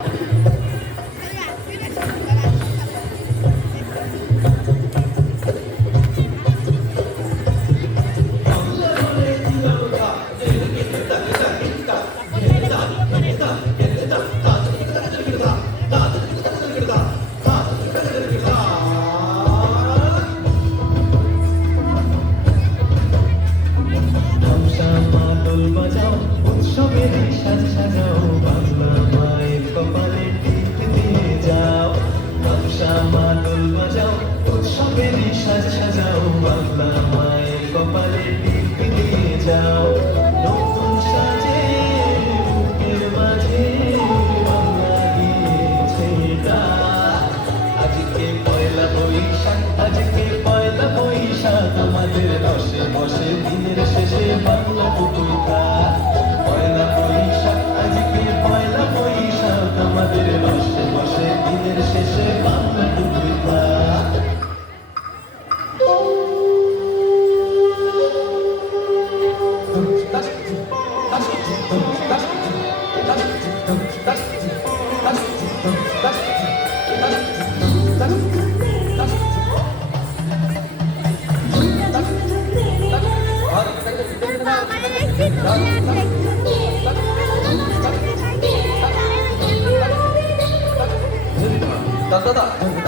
you Down. 哒哒だ。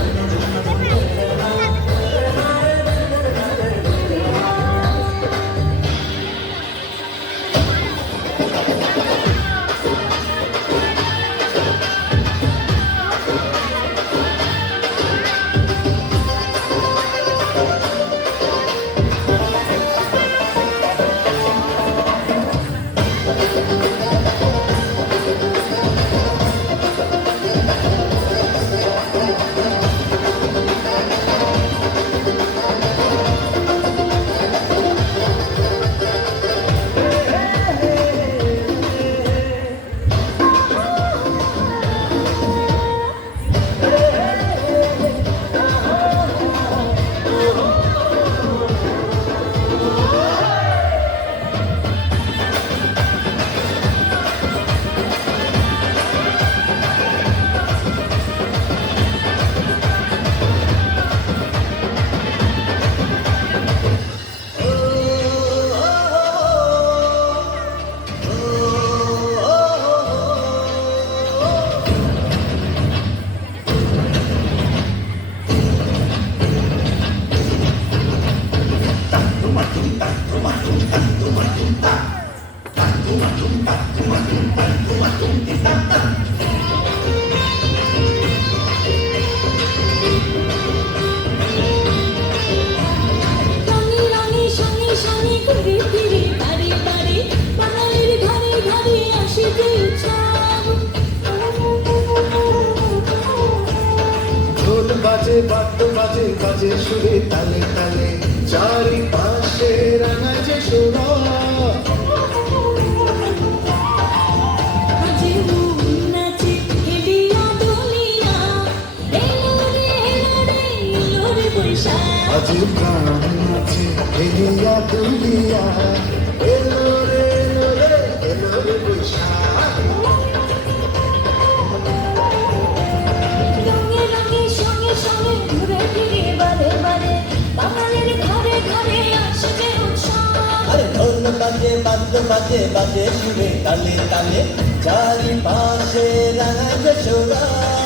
সুরে তালে তালে চারিপাশে রাঙা যে সোনা আজ প্রাণ আছে এলিয়া দুলিয়া। বাজে বাজে সুরে তালে তালে চারিপাশে রাঙাছে সৌরভ